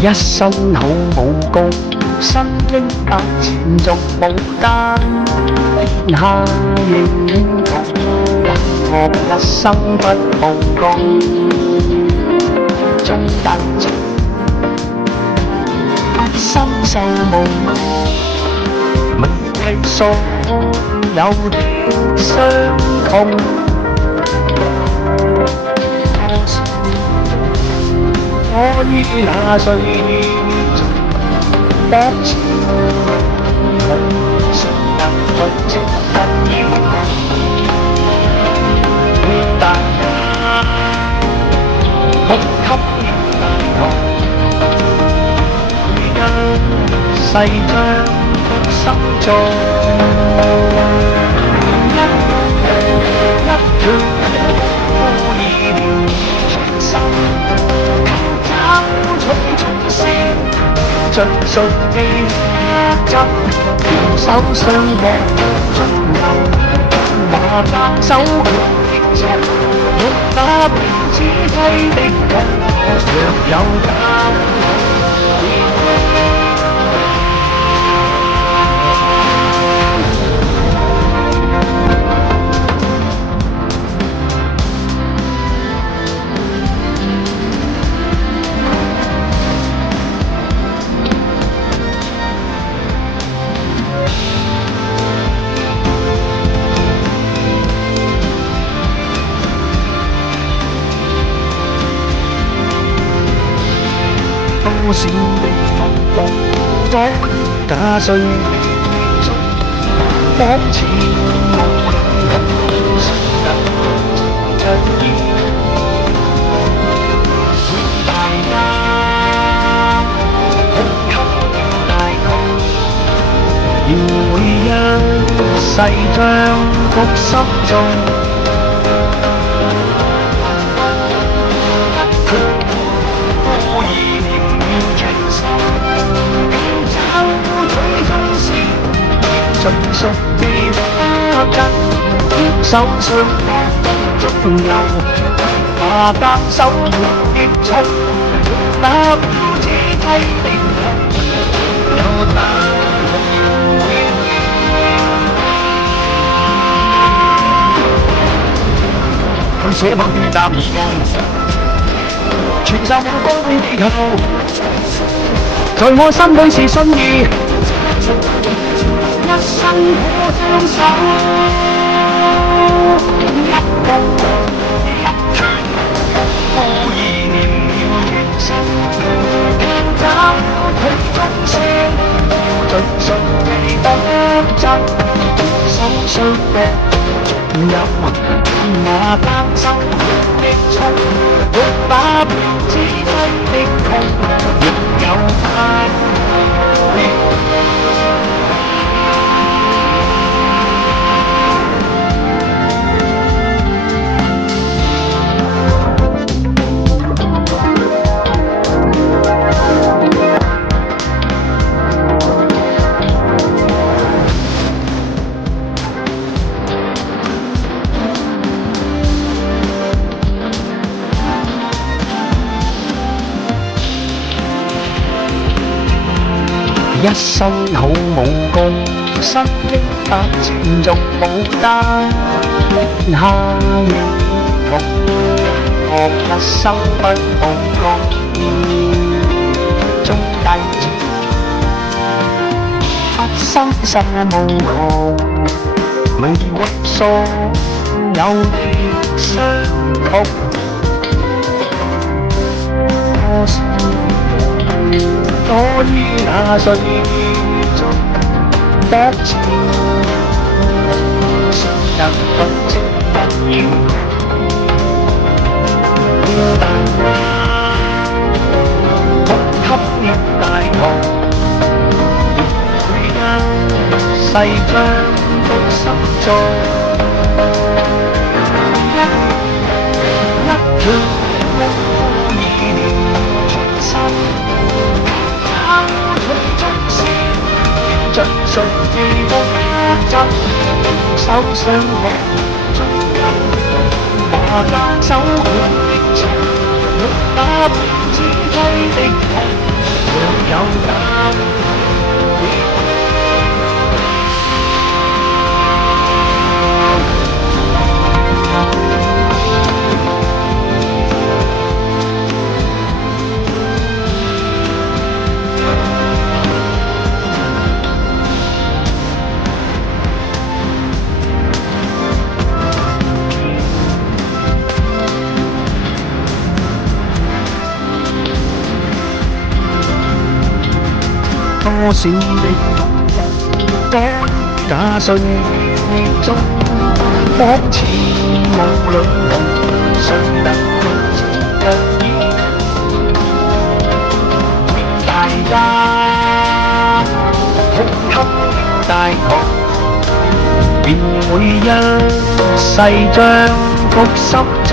一身好武功，身經百戰逐牡丹，天下英雄，我一生不報功，終得情，身受無名為所有的傷痛。我於那歲月中得知，誰能盡情得要大家哭給了大學，每一世將曲心中一條污意了全身。盡數地一針，手上握盡有馬間手的尺，欲打遍此批的人，若有假。多少的痛苦，在那歲月中多次無論誰能出現，大家哭給了大學，要每一世將曲心中。盡數地花根，手上仲有馬間手的衝，那標這批的人有大佢寫某段答疑案，傳授武功的地球，在我心裏是信義。一生可相守，一步一拳，無意念要完成，找佢終聲，盡數地得真，手上握有馬間手的衝，欲把標指揮的窮，亦有他。一身好武功，身經百戰逐牡丹，天下英雄，我一生不報功，終得情，不生受無窮，未屈所有的傷痛。我於那歲月中得知，誰能盡情得要大家哭給了大學，每一世將曲心中一條污意了全身。盡數地得真，手上握盡有馬間手的尺，欲打遍此批的痛。有那多少的假信中，仿似霧裏上等人意，大家胸襟大學，便會一世將福心中。